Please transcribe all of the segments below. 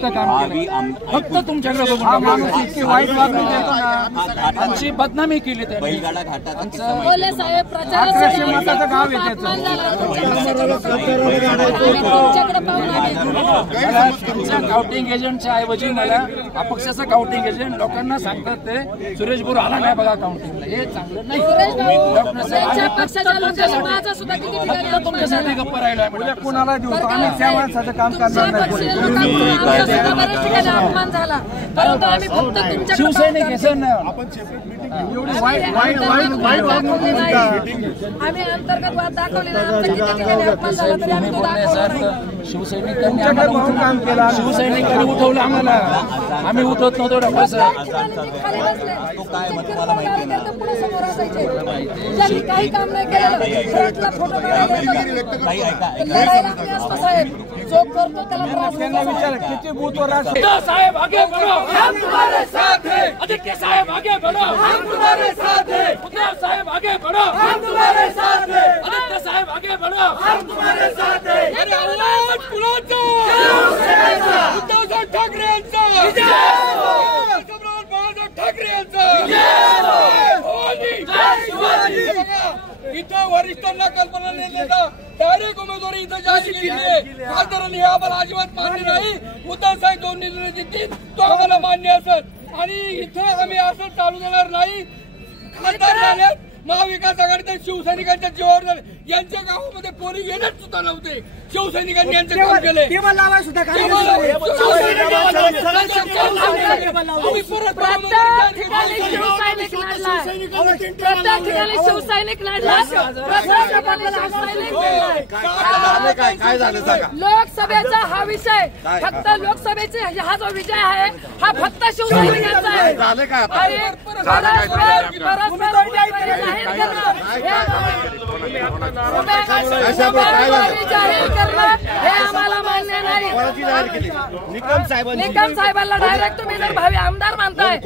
फक्त तुमच्याकडे बघून माणूस इतकी वाईट वागणूक देतो ना, आमची बदनामी केली त्यांनी। बैलगाडा घाटात बोले साहेब प्रचारासाठी मताचं गाव आहे तुमच्या काउंटिंग एजंटच्या ऐवजी मला अपक्षाचा काउंटिंग एजंट लोकांना सांगतात ते सुरेश बोर आला नाही बघा काउंटिंगला, हे चांगलं नाही। तुमच्यासाठी गप्प राहिलो म्हणजे कोणाला देऊ आम्ही त्या माणसाचं काम करणार नाही। अपमान झाला परंतु आम्ही फक्त तुमच्या शिवसैनिक आम्ही अंतर्गत वाद दाखवलेला अपमान झाला तरी आम्ही तो दाखवला। शिवसैनिकांनी काम केलं, शिवसैनिकांनी उठवलं आम्हाला, आम्ही उठवत नव्हतो डॉक्टर साहेब। काही काम नाही केलं फोटो साहेब जो करतो त्याला विचार किती बूथवर साहेब आगे बढ़ो, हम तुम्हारे साथ हैं। आदित्य साहेब आगे बढ़ो, हम तुम्हारे साथ हैं। उद्धव साहेब आगे बढ़ो, हम तुम्हारे साथ हैं। आदित्य साहेब आगे बढ़ो, हम तुम्हारे साथ हैं। अरे आवाज बुलंद उद्धव साहेब ठाकरे यांचा सम्राट बाळासाहेब ठाकरे यांचा इथं वरिष्ठांना कल्पना नाही देता डायरेक्ट उमेदवारी इथं जाहीर केली आहे। खासदारांनी हे आम्हाला अजिबात मान्य नाही। उद्धव साहेब दोन निर्णय घेतील तो आम्हाला मान्य असेल आणि इथं आम्ही असं चालू देणार नाही। खासदार झाले महाविकास आघाडीच्या शिवसैनिकांच्या जीवावर झाले, यांच्या गावामध्ये कोणी येण्यात सुद्धा नव्हते। शिवसैनिकांनी यांचं काम केले। लोकसभेचा हा विषय फक्त लोकसभेचे हा जो विजय आहे हा फक्त शिवसैनिकांचा आहे। जाहीर करणं हे आम्हाला मान्य नाही। निकम साहेबांना डायरेक्ट तुम्ही जर भावी आमदार मानताय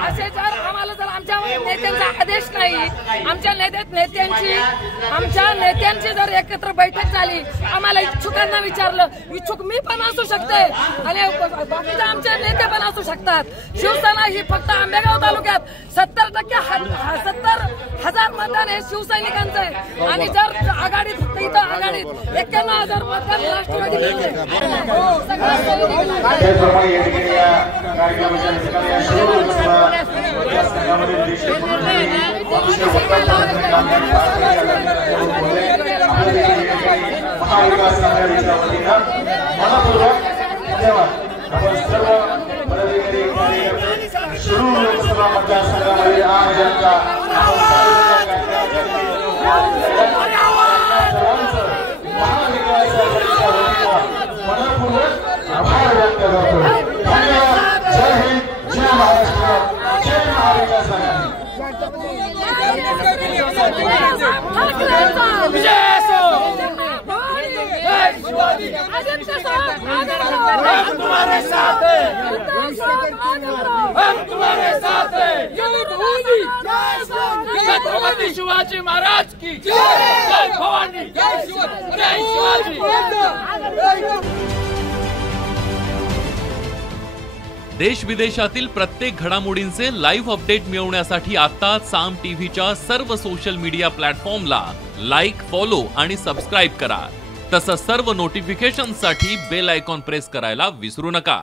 असे जर आम्हाला जर आमच्या नेत्यांचा आदेश नाही, आमच्या नेत्यांची जर एकत्र बैठक झाली, आम्हाला इच्छुकांना विचारलं, इच्छुक मी पण असू शकते आणि बाकीचे आमचे नेते पण असू शकतात। शिवसेना ही फक्त आंबेगाव तालुक्यात 70,000 मतदान हे शिवसैनिकांचं आहे आणि जर आघाडीत फक्त इथं आघाडीत 91,000 मतदान राष्ट्रवादी शिरूर लोकसभा मतदारसंघामध्ये आज यांचा महाविकास आघाडीच्या वतीनं मनपूर्वक आभार व्यक्त करतो। धन्यवाद। जय हिंद, जय महाराष्ट्र, जय महाविकास हम तुम्हारे साथ हैं, हम तुम्हारे साथ हैं। छत्रपति शिवाजी महाराज की जय, भवानी जय शिवाजी। देश विदेशातील प्रत्येक घडामोडींचे लाईव्ह अपडेट मिळवण्यासाठी आता साम टीव्हीच्या सर्व सोशल मीडिया प्लॅटफॉर्मला लाईक, फॉलो आणि सबस्क्राईब करा। तसंच सर्व नोटिफिकेशनसाठी बेल आयकॉन प्रेस करायला विसरू नका।